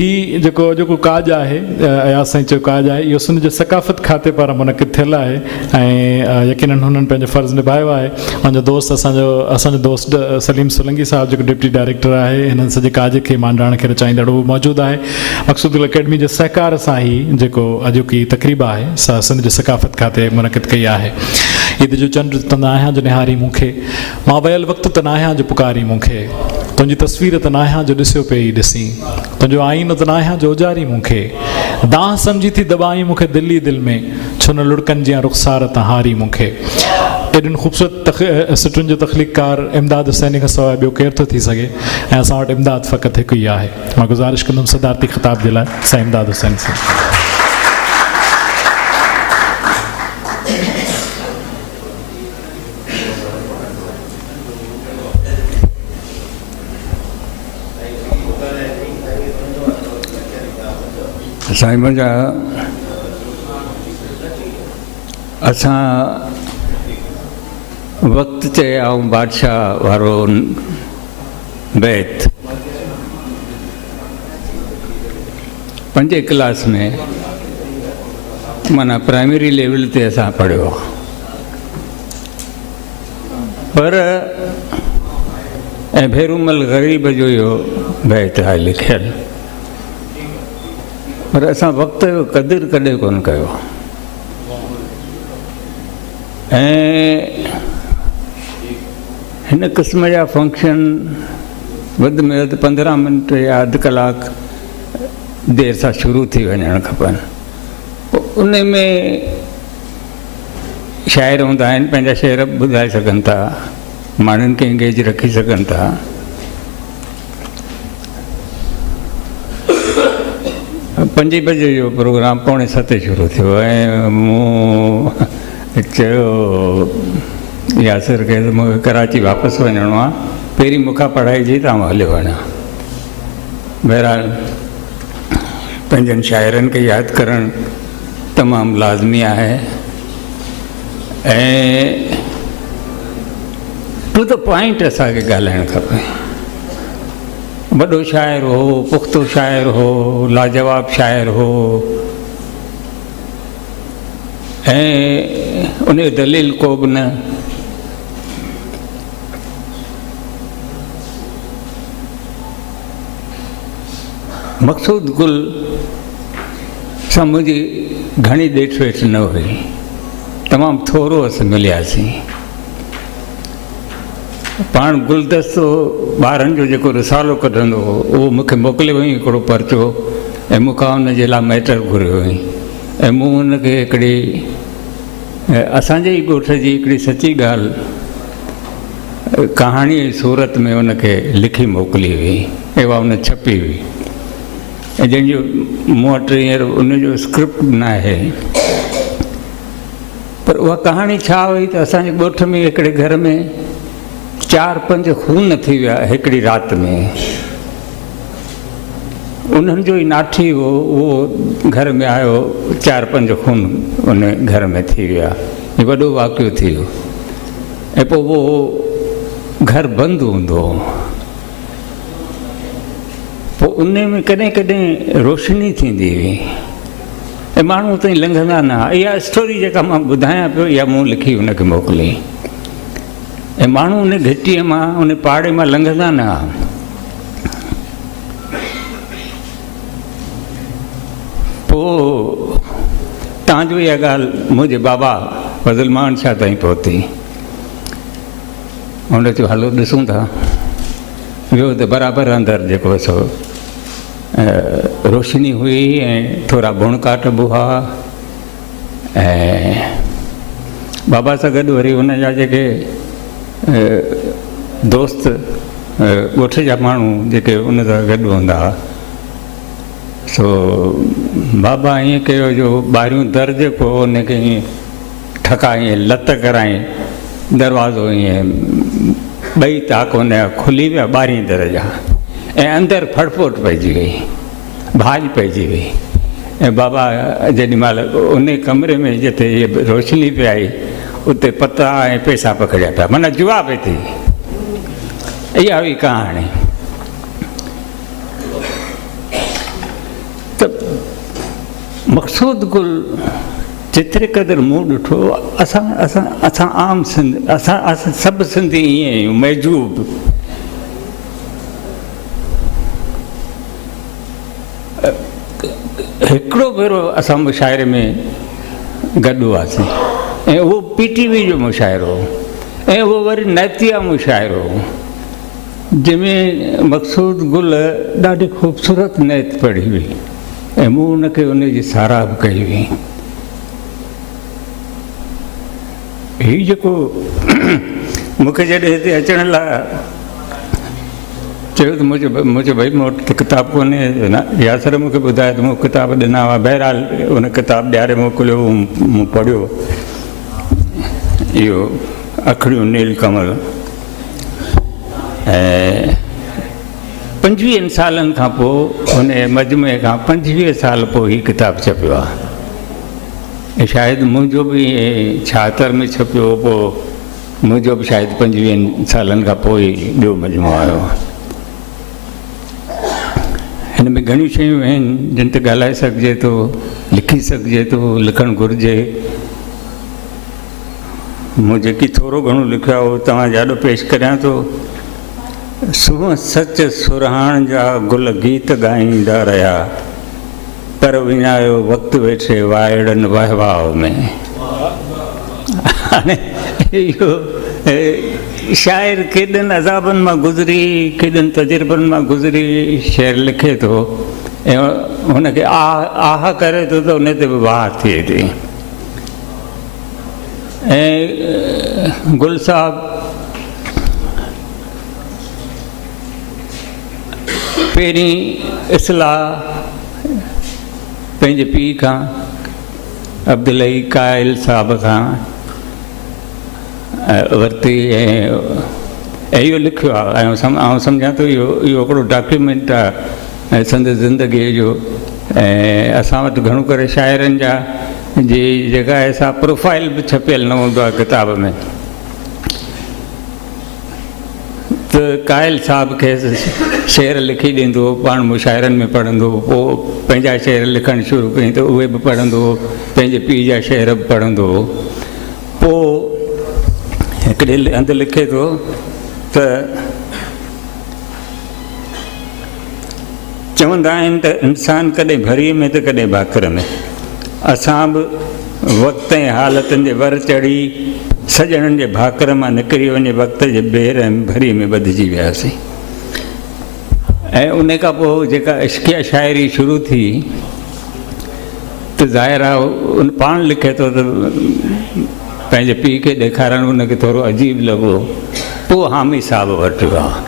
ही जेको काज आहे अयाज़ साईं चयो काज आहे इहो सिंध जे सकाफ़त खाते पारां मुनक़िद थियल आहे ऐं यकीनन हुननि पंहिंजो फ़र्ज़ु निभायो आहे। मुंहिंजो दोस्त असांजो दोस्त सलीम सोलंकी साहिबु जेको डिप्टी डायरेक्टर आहे हिननि सॼे काज खे मांडाण खे रचाईंदड़ उहो मौजूदु आहे। मक़सूदुल अकेडमी जे सहकार सां ई जेको अॼोकी तक़रीब आहे सा सिंध जे सकाफ़त खाते मुनक़िद कई आहे। ईद जो चंड त न आहियां जो निहारी मूंखे, मां वियल वक़्तु त न आहियां जो पुकारी मूंखे, तुंहिंजी तस्वीर त न आहियां जो ॾिसियो पे ई ॾिसी, तुंहिंजो आईनो त न आहियां जो उजारी मूंखे, दाह सम्झी थी दॿाई मूंखे दिलि ई दिलि में, छो न लुड़कनि जीअं रुख़सार त हारी मूंखे। एॾियुनि ख़ूबसूरत सिटुनि जो तख़लीक़कार इमदाद हुसैनी खां सवाइ ॿियो केरु थो थी सघे ऐं असां वटि इमदाद फ़क़ति हिकु ई आहे। मां गुज़ारिश कंदुमि सदारती ख़िताब जे लाइ साईं इमदाद हुसैन सां। साईं मुंहिंजा असां वक़्तु चए ऐं बादशाह वारो बैत 5 क्लास में माना प्राइमरी लेवल ते असां पढ़ियो, पर ऐं भेरूमल ग़रीब जो इहो बैत आहे लिखियलु, पर असां वक़्त जो क़दुरु कॾहिं कोन कयो। ऐं हिन क़िस्म जा फंक्शन वधि में वधि 15 मिंट या अधु कलाकु देरि सां शुरू थी वञणु खपनि। पोइ उन में शाइर हूंदा आहिनि, पंहिंजा शेर ॿुधाए सघनि था, माण्हुनि खे इंगेज रखी सघनि था। 5 बजे जो प्रोग्राम 6:45 शुरू थियो ऐं मूं चयो यासिर खे मूंखे कराची वापसि वञिणो आहे, पहिरीं मूंखां पढ़ाई जी तव्हां हलियो वञा। बहरहाल पंहिंजनि शाइरनि खे यादि करणु तमामु लाज़मी आहे ऐं टू द पॉइंट असांखे ॻाल्हाइणु खपे। वॾो शाइर हो, पुख़्तो शाइर हो, लाजवाब शाइर हो ऐं उन जो दलील को बि न। मक़सूद गुल सां मुंहिंजी घणी ॾेठ वेठ न हुई, तमामु थोरो असां मिलियासीं। पाण गुलदस्तो ॿारनि जो जेको रिसालो कढंदो हो उहो मूंखे मोकिलियो हुई हिकिड़ो परचो ऐं मूंखां हुन जे लाइ मैटर घुरियो हुई ऐं मूं हुनखे हिकिड़ी असांजे ई ॻोठ जी हिकिड़ी सची ॻाल्हि कहाणीअ जी सूरत में हुनखे लिखी मोकिली हुई ऐं उहा हुन छपी हुई ऐं जंहिंजो मूं वटि हींअर उनजो स्क्रिप्ट न आहे, पर उहा कहाणी छा हुई त असांजे ॻोठ में हिकिड़े घर में 4-5 खून थी विया हिकिड़ी राति में। उन्हनि जो ई नाठी हो, उहो घर में आयो, 4-5 खून उन घर में थी विया। हीउ वॾो वाक़ियो थी वियो ऐं पोइ उहो घर बंदि हूंदो हो। पोइ उन में कॾहिं कॾहिं रोशनी थींदी हुई ऐं माण्हू उतां लंघंदा न। इहा स्टोरी जेका मां ॿुधायां पियो इहा मूं लिखी हुनखे मोकिली ऐं माण्हू उन घिटीअ मां उन पाड़े मां लंघंदा न। पोइ तव्हांजो इहा ॻाल्हि मुंहिंजे बाबा फज़लमान शाह ताईं पहुती। हुन चयो हलो ॾिसूं था। वियो त बराबरि अंदरि जेको सो रोशनी हुई ऐं थोरा बुणकाट बि हुआ ऐं बाबा सां गॾु वरी हुनजा जेके दोस्त ॻोठ जा माण्हू जेके उन सां गॾु हूंदा हुआ, सो बाबा ईअं कयो जो ॿाहिरियों दर जेको उनखे ईअं ठकाई लत कराई, दरवाज़ो ईअं 2 ताक उन जा खुली विया ॿाहिरीं दर जा ऐं अंदरि फड़फोट पइजी वई, भाॼ पइजी वई ऐं बाबा जेॾी महिल उन कमरे में जिते इहे रोशनी पई आई उते पता ऐं पैसा पकड़िया पिया, माना जुआ पई थी। इहा हुई कहाणी। त मक़सूद गुल जेतिरे क़दुरु मूं ॾिठो, असां आम सिंध, असां सभु सिंधी ईअं आहियूं महजूब। हिकिड़ो भेरो असां मुशाइरे में गॾु हुआसीं ऐं उहो PTV जो मुशाइरो ऐं उहो वरी नैतिया मुशाइरो, जंहिंमें मक़सूद गुल ॾाढी ख़ूबसूरत नैत पढ़ी हुई ऐं मूं हुनखे उनजी साराह बि कई हुई। हीउ जेको मूंखे जॾहिं हिते अचण लाइ चयो त मुंहिंजो भई मूं वटि किताब कोन्हे, यासर मूंखे ॿुधाए त मूं किताब ॾिना हुआ। बहरहाल उन किताब ॾियारे मोकिलियो, मूं पढ़ियो इहो अखड़ियूं नीलकमल। ऐं 25 सालनि खां पोइ हुन मजमे खां 25 साल पोइ हीउ किताबु छपियो आहे। ऐं शायदि मुंहिंजो बि 76 में छपियो, पोइ मुंहिंजो बि शायदि 25 सालनि खां पोइ ॿियो मजमो आयो। हिन में घणियूं शयूं आहिनि जिन ते ॻाल्हाए सघिजे थो, लिखी सघिजे थो, लिखणु घुरिजे। मूं जेकी थोरो घणो लिखियो आहे उहो तव्हां ॾाढो पेश करियां थो। सूंहं सच सुरहाण जा गुल गीत ॻाईंदा रहिया, पर विञायो वक़्तु वेठे वाइड़नि वहवाव में। हाणे इहो शाइर केॾनि अज़ाबनि मां गुज़री, केॾनि तजुर्बनि मां गुज़री शेर लिखे थो ऐं हुनखे आह करे थो त उन ते बि वाह थिए थी। ऐं गुल साहब पहिरीं इस्लाह पंहिंजे पीउ खां अब्दुलई कायल साहब खां वरिती ऐं इहो लिखियो आहे। ऐं आउं सम्झां थो इहो हिकिड़ो डॉक्यूमेंट आहे संदसि ज़िंदगीअ जो। ऐं असां वटि घणो करे शाइरनि जा जी जेका सा प्रोफाइल बि छपियल न हूंदो आहे किताब में। त कायल साहब खे शेर लिखी ॾींदो, पाण मुशाइरनि में पढ़ंदो, पोइ पंहिंजा शेर लिखणु शुरू कयईं त उहे बि पढ़ंदो, पंहिंजे पीउ जा शेर बि पढ़ंदो। पोइ हिकिड़े हंधि लिखे थो त चवंदा आहिनि त इंसानु कॾहिं भरीअ में त कॾहिं भाकुर में। असां बि वक़्त ऐं हालतुनि जे वर चढ़ी सॼणनि जे भाकुर मां निकिरी वञे वक़्त जे ॿेर ऐं भरी में ॿधिजी वियासीं। ऐं उन खां पोइ जेका इश्किया शाइरी शुरू थी त ज़ाहिर आहे उन पाण लिखे थो त पंहिंजे पीउ खे ॾेखारणु उनखे थोरो अजीब लॻो। पोइ हामी साहब वटि वियो आहे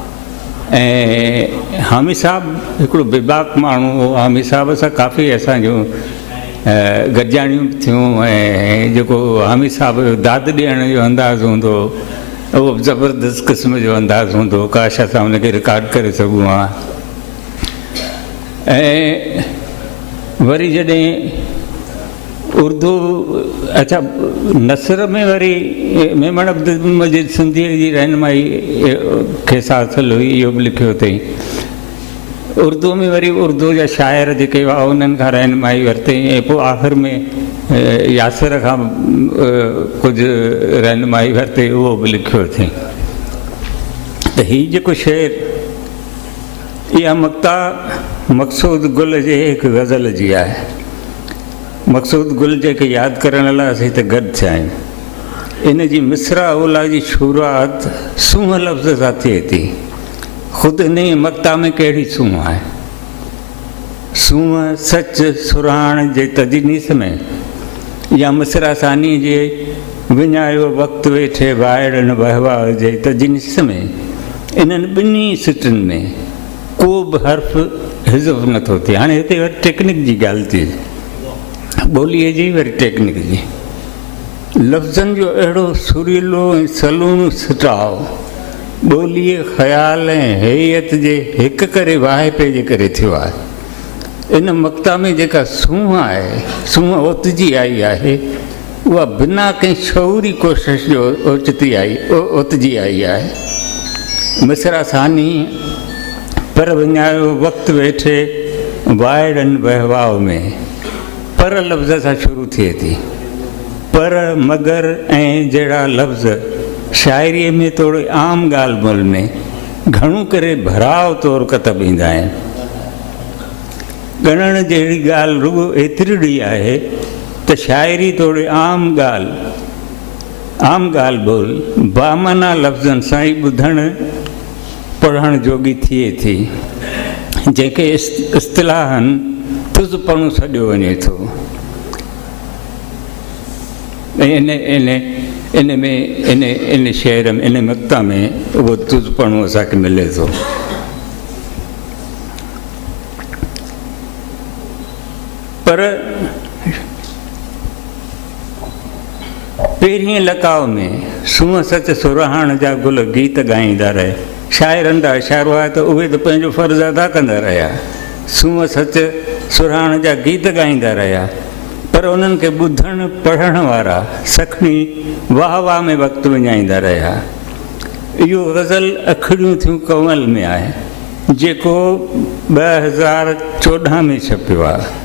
ऐं हामी साहब हिकिड़ो बेबाक माण्हू हो। हामी साहब सां काफ़ी असांजूं गॾिजाणियूं थियूं ऐं जेको हामी साहब जो दाद ॾियण जो अंदाज़ु हूंदो उहो बि ज़बरदस्त क़िस्म जो अंदाज़ु हूंदो। काश असां हुनखे रिकॉर्ड करे सघूं हा। ऐं वरी जॾहिं उर्दू अच्छा नसर में वरी मेमण अब्दुल मजीद सिंधीअ जी रहनुमाई खे हासिलु हुई, इहो बि लिखियो अथई। उर्दू में वरी उर्दू जा शाइर जेके हुआ उन्हनि खां रहनुमाई वरितई ऐं पोइ आख़िर में यासिर खां कुझु रहनुमाई वरितई, उहो बि लिखियो अथई। त हीउ जेको शेर, इहा मक्ता मक़सूद गुल जे हिकु गज़ल जी आहे। मक़सूद गुल जेके यादि करण लाइ असीं त गॾु थिया आहियूं। इन जी मिसरा ओला जी शुरूआत सूंहं लफ़्ज़ सां थिए थी। ख़ुदि इन मक्ता में कहिड़ी सूंहं आहे? सूंहं सच सुराण जे तजनीस में या मिसरा सानी जे विञायो वक़्तु वेठे वाइड़नि वहवा जे तजनीस में, इन्हनि ॿिन्ही सिटुनि में को बि हर्फ़ हिज़फ़ नथो थिए। हाणे हिते वरी टेक्निक जी ॻाल्हि थी, ॿोलीअ जी वरी टेक्निक जी। लफ़्ज़नि जो अहिड़ो सुरीलो ऐं सलून सिटाव ॿोलीअ ख़्याल ऐं हैयत जे हिकु करे वाहिपे जे करे थियो आहे। इन मक्ता में जेका सूंहं आहे, सूंहं ओतिजी आई आहे, उहा बिना कंहिं शऊरी कोशिश जो ओतिजी आई आहे। मिसरा सानी पर विञायो वक़्तु वेठे वाइड़नि वहिवाव में पर लफ़्ज़ सां शुरू थिए थी। पर मगर ऐं जहिड़ा लफ़्ज़ शाइरीअ में थोरो आम ॻाल्हि ॿोल में घणो करे भराव तौरु कतब ईंदा आहिनि। ॻणण जहिड़ी ॻाल्हि रुॻो एतिरी आहे त शाइरी थोरी आम ॻाल्हि ॿोल बामाना लफ़्ज़नि सां ई ॿुधणु पढ़णु जोगी थिए थी, जंहिंखे इस्तिलाहनि तुज़पणो सॾियो वञे थो। इन शेर में, इन मक्ता में उहो तुज़पणो असांखे मिले थो। पर पहिरीं लकाव में सूंहं सच सुरहाण जा गुल गीत ॻाईंदा रहे। शाइरनि जा इशारो आहे त उहे त पंहिंजो फ़र्ज़ु अदा कंदा रहिया, सूंहं सच सुरहाण जा गीत ॻाईंदा रहिया, पर उन्हनि खे ॿुधण पढ़ण वारा सखणी वाह वाह में वक़्तु विञाईंदा रहिया। इहो ग़ज़ल अखड़ियूं थियूं कंवल में आहे, जेको 2014 में छपियो आहे।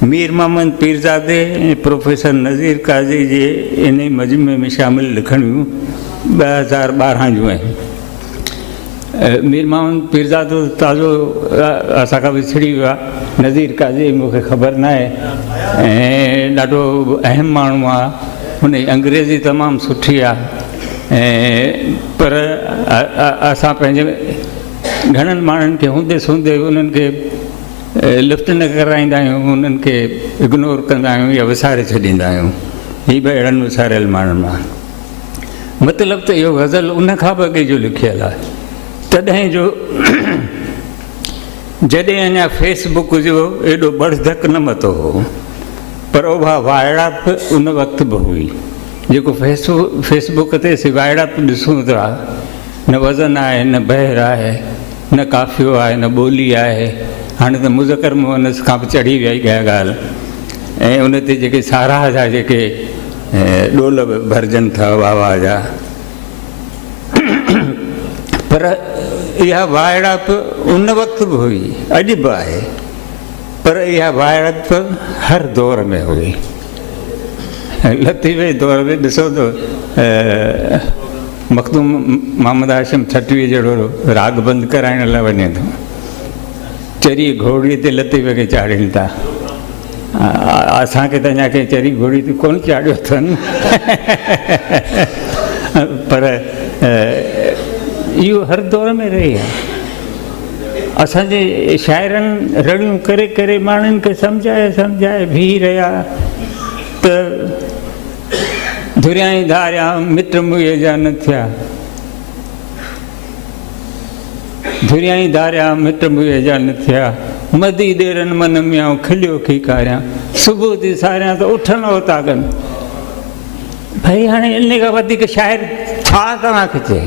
मीर मोहम्मद पीरज़ादे ऐं प्रोफेसर नज़ीर काज़ी जे इन मजमे में शामिल लिखणियूं 2012 जूं आहिनि। मीर मोहम्मद पीरज़ादो ताज़ो असांखां विछड़ी वियो आहे। नज़ीर काज़ी मूंखे ख़बर न आहे ऐं ॾाढो अहम माण्हू आहे, हुन जी अंग्रेज़ी तमामु सुठी आहे, पर असां पंहिंजे घणनि माण्हुनि खे हूंदे सूंदे उन्हनि खे लिफ्ट न कराईंदा आहियूं, उन्हनि खे इग्नोर कंदा आहियूं या विसारे छॾींदा आहियूं। हीअ बि अहिड़नि विसारियल माण्हुनि मां। मतिलबु त इहो ग़ज़ल उन खां बि अॻे जो लिखियलु आहे, तॾहिं जो जॾहिं अञा फेसबुक जो एॾो बढ़धक न मतो हो, पर उहा वाइड़ा बि उन वक़्तु बि हुई। जेको फेसबुक ते असीं वाइड़ा बि ॾिसूं था, न वज़न आहे, न बहर आहे, न काफ़ियो आहे, न ॿोली आहे। हाणे त मुज़कर मुअनस खां बि चढ़ी वई ॻाल्हि, ऐं उन ते जेके साराह जा जेके ॾोल भरजनि था वाह वाह जा, पर इहा वाइड़प उन वक़्तु बि हुई, अॼु बि आहे, पर इहा वाइड़प हर दौर में हुई। लतीफ़े दौर में ॾिसो त मखदूम मोहम्मद हाशिम छटवीअ जहिड़ो राग बंदि कराइण लाइ वञे थो, चरी घोड़ीअ ते लतीफ़े खे चाढ़ीनि था। असांखे त अञा कंहिं चरी घोड़ी ते कोन चाढ़ियो अथनि, पर इहो हर दौर में रही आहे। असांजे शाइरनि रड़ियूं करे करे माण्हुनि खे सम्झाए बीह रहिया त धुरियाई धारिया मिट मुए जा न थिया, धुरियाई धारिया मिट मुए जा न थिया, मदी ॾेरनि मन में खिलियो खीकारियां, सुबुह थी सारियां त उठनि उतागनि। भई हाणे इन खां वधीक शाइर छा तव्हांखे चए?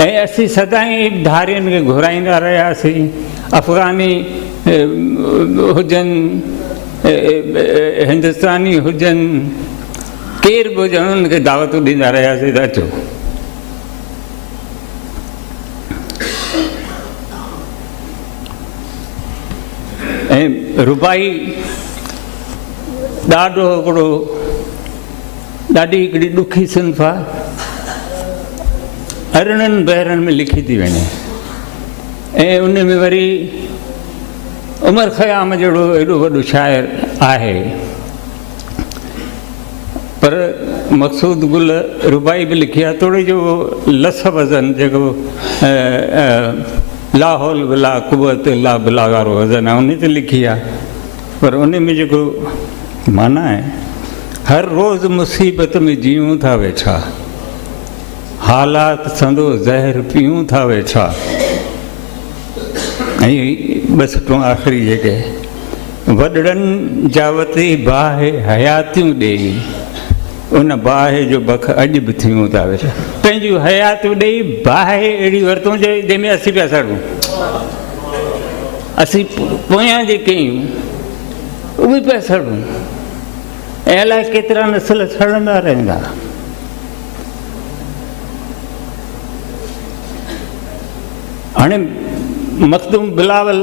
ऐं असीं सदाईं धारियुनि खे घुराईंदा रहियासीं, अफ़गानी हुजनि, हिंदुस्तानी हुजनि, केर बि हुजनि, उन्हनि खे दावतूं ॾींदा रहियासीं त अचो। ऐं रुबाई ॾाढी हिकिड़ी ॾुखी सिंफ़ आहे, अरिड़हनि बहरनि में लिखी थी वञे, ऐं उन में वरी उमर ख़याम जहिड़ो एॾो वॾो शाइर आहे, पर मक़सूद गुल रुबाई बि लिखी आहे। थोरी जो लस वज़न जेको लाहौल बिला कुवत ला बिला वारो वज़न आहे, उन ते लिखी आहे, पर उन में जेको माना आहे, हर रोज़ मुसीबत में जीऊं था वेठा, हालात संदो ज़हर पीऊं था वेठा। ऐं बस टूं आख़िरी जेके वॾड़नि जावती बाहि हयातियूं ॾेई, उन बाहि जो बख अॼु बि थियूं था वेठा। पंहिंजूं हयातियूं ॾेई बाहि अहिड़ी वरितूं जंहिंमें असीं पिया सड़ूं, असीं पोयां जेके आहियूं उहे पिया सड़ूं, ऐं अलाए केतिरा नस्ल सड़ंदा रहंदा। हाणे मखदूम बिलावल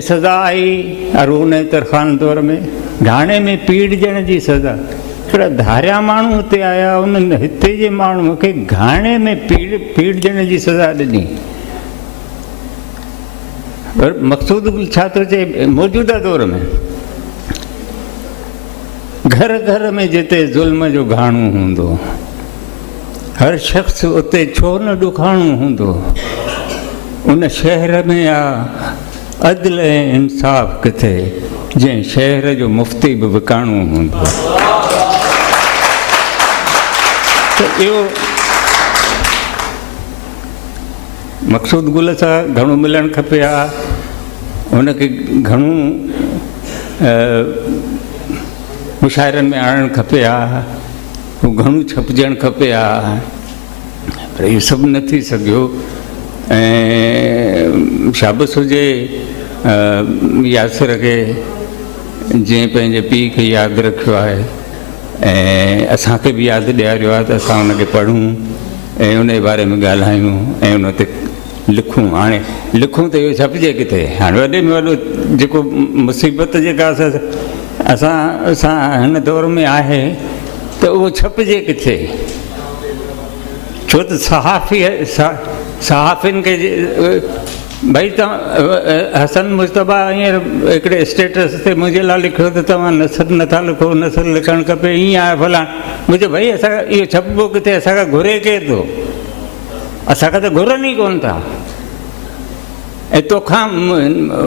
हिते सज़ा आई अरून तरखान दौर में घाणे में पीड़ ॾियण जी सज़ा। हिकिड़ा धारिया माण्हू हुते आया, उन्हनि हिते जे माण्हूअ खे घाणे में पीड़ ॾियण जी सज़ा ॾिनी। पर मक़सूद छा थो चए, मौजूदा दौर में घर घर में जिते ज़ुल्म जो घाणो हूंदो, हर शख़्स उते छो न ॾुखाणो हूंदो, उन शहर में अदल ऐं इंसाफ़ किथे जंहिं शहर जो मुफ़्ती बि विकाणो हूंदो। त इहो मक़सूद गुल सां घणो मिलणु खपे हा, हुनखे घणो मुशाइरनि में आणणु खपे हा, हू घणो छपजणु खपे हा, पर इहो सभु न थी सघियो। ऐं शाबस हुजे यासिर खे, जंहिं पंहिंजे पीउ खे यादि रखियो आहे ऐं असांखे बि यादि ॾियारियो आहे त असां हुनखे पढ़ूं ऐं उन जे बारे में ॻाल्हायूं ऐं उन ते लिखूं। हाणे लिखूं त इहो छपिजे किथे? हाणे वॾे में वॾो जेको मुसीबत जेका असां हिन दौर में आहे त उहो छपिजे किथे? छो त सहाफ़िन खे भई तव्हां हसन मुश्तबा हींअर हिकिड़े स्टेटस ते मुंहिंजे लाइ लिखियो त तव्हां नसर नथा लिखो, नसर लिखणु खपे, ईअं आहे फलाण। मुंहिंजो भई असां इहो छपिबो किथे? असांखां घुरे केरु थो? असांखां त घुरनि ई कोन था। ऐं तोखां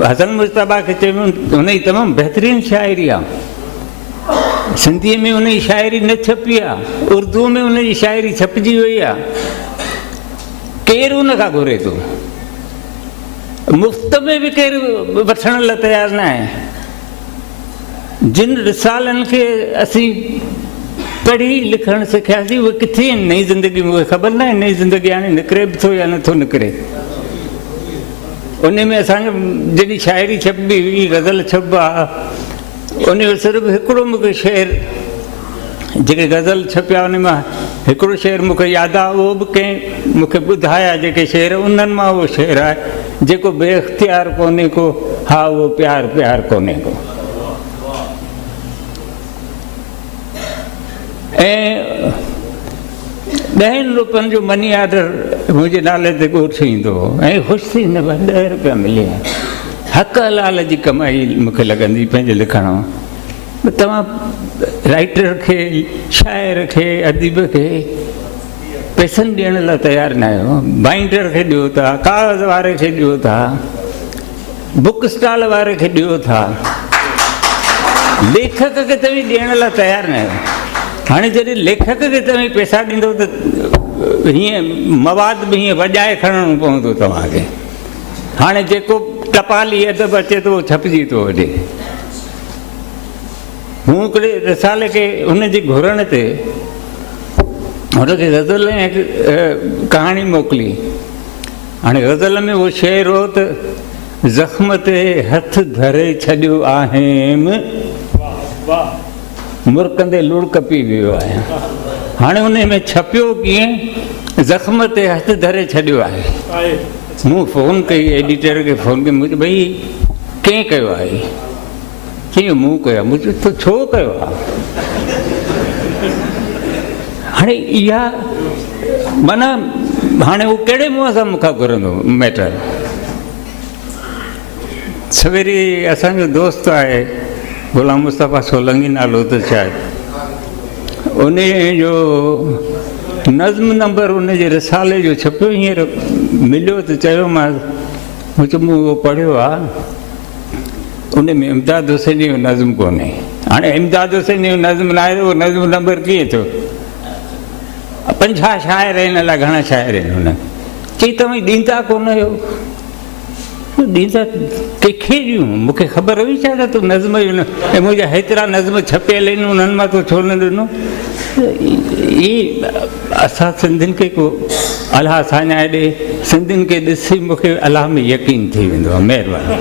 हसन मुश्तबा खे चयूं हुन जी तमामु बहितरीनु शाइरी आहे, सिंधीअ में हुन जी शाइरी न छपी आहे, उर्दू में हुन जी शाइरी छपिजी वई आहे। केरु हुन खां घुरे थो? मुफ़्त में बि केरु वठण लाइ तयारु न आहे। जिन रिसालनि खे असीं पढ़ी लिखणु सिखियासीं उहे किथे आहिनि? नई ज़िंदगी में उहे ख़बर न आहे। नई ज़िंदगी हाणे निकिरे बि थो या नथो निकिरे। उन में असांजो जॾहिं शाइरी छपबी हुई, गज़ल छपबा, उन जो सिर्फ़ु हिकिड़ो मूंखे शेर, जेके गज़ल छपिया उन मां हिकिड़ो शेर मूंखे यादि आहे, उहो बि कंहिं मूंखे ॿुधाया जेके शेर, उन्हनि मां उहो शेर आहे जेको बेइख्तियार कोन्हे को, हा उहो प्यार प्यार कोन्हे को। ऐं 10 रुपयनि जो मनी ऑर्डर मुंहिंजे नाले ते ॻोठु ईंदो ऐं ख़ुशि थी न 10 रुपया मिलिया। हक़ हलाल जी कमाई मूंखे लॻंदी पंहिंजे लिखण में। तव्हां राइटर खे, शाइर खे, अदीब खे पैसनि ॾियण लाइ तयारु न आहियो। बाइंडर खे ॾियो था, काग़ज़ वारे खे ॾियो था, बुक स्टॉल वारे खे ॾियो था, लेखक खे तव्हां ॾियण लाइ तयारु न आहियो। हाणे जॾहिं लेखक खे तव्हां पैसा ॾींदो त हीअं मवाद बि हीअं वॼाए खणणो पवंदो तव्हांखे। हाणे जेको टपाली अदब अचे थो उहो छपिजी थो वञे। हू हिकिड़े रिसाले खे हुनजे घुरण ते हुनखे ग़ज़ल ऐं कहाणी मोकिली। हाणे ग़ज़ल में उहो शेर हो त ज़ख़्म ते हथ धरे छॾियो आहेमि, मुर्कंदे लुड़ कपी वियो आहे। हाणे उन में छपियो कीअं? ज़ख़्म ते हथ धरे छॾियो आहे। मूं फ़ोन कई एडिटर खे, फ़ोन कई, मुंहिंजो भई कंहिं कयो आहे? कीअं मूं कयो? मुंहिंजो त छो कयो आहे? हाणे इहा माना हाणे उहो कहिड़े मुंहं सां मूंखां घुरंदो मैटर? सवेरे असांजो दोस्त आहे ग़ुलाम मुस्तफ़ा सोलंगी नालो त शायदि, उन जो नज़्म नंबर उनजे रिसाले जो छपियो हींअर मिलियो त चयोमांसि, मूं उहो पढ़ियो आहे, उन में इमदाद हुसैनी जो नज़्म कोन्हे। हाणे इमदाद हुसैनी जो नज़्म न आहे, उहो नज़्म नंबर कीअं थियो? 50 शाइर आहिनि, अलाए घणा शाइर आहिनि हुन। चई तव्हां ॾींदा कोन आहियो। ॾींदा कंहिंखे ॾियूं? मूंखे ख़बर हुई छा त तूं नज़्म जो न, ऐं मुंहिंजा हेतिरा नज़्म छपियल आहिनि, उन्हनि मां तूं छो न ॾिनो? इहे असां सिंधियुनि खे को अलाह साञाए ॾे, सिंधियुनि खे ॾिसी मूंखे अलाह में यकीन थी वेंदो आहे। महिरबानी।